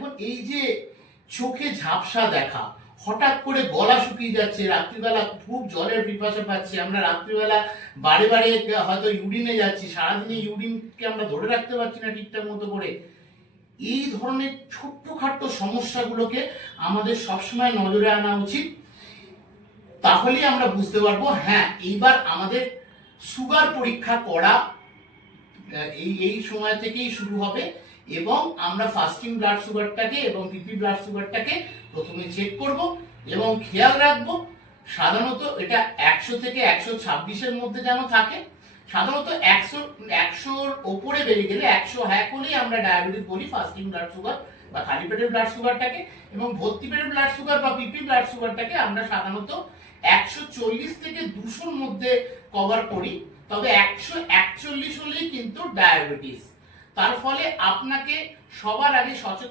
এখন এই যে চোখে ঝাপসা দেখা, হঠাৎ করে গলা শুকিয়ে যাচ্ছে, রাত্রিবেলা খুব জলের পিপাসা পাচ্ছে, আমরা রাত্রিবেলা বারে বারে হয়তো ইউরিনে যাচ্ছি, সারাদিনে ইউরিনকে আমরা ধরে রাখতে পারছি না ঠিকঠাক মতো করে, এই ধরনের ছোট্টখাট্ট সমস্যাগুলোকে আমাদের সবসময় নজরে আনা উচিত। তাহলে আমরা বুঝতে পারবো হ্যাঁ এইবার আমাদের সুগার পরীক্ষা করা এই সময় থেকেই শুরু হবে, এবং আমরা ফাস্টিং ব্লাড সুগারটাকে এবং পিপি ব্লাড সুগারটাকে প্রথমে চেক করব এবং খেয়াল রাখবো সাধারণত এটা 100 থেকে 126-এর মধ্যে যেন থাকে। সাধারণত 100-র ওপরে বেড়ে গেলে 100 হ্যাক হলেই আমরা ডায়াবেটিস বলি, ফাস্টিং ব্লাড সুগার বা খালি পেটের ব্লাড সুগারটাকে, এবং ভর্তি পেটের ব্লাড সুগার বা পিপি ব্লাড সুগারটাকে আমরা সাধারণত 140 থেকে 200-র মধ্যে কভার করি। তবে 141 হলেই কিন্তু ডায়াবেটিস। তার ফলে আপনাকে সবার আগে সচেতন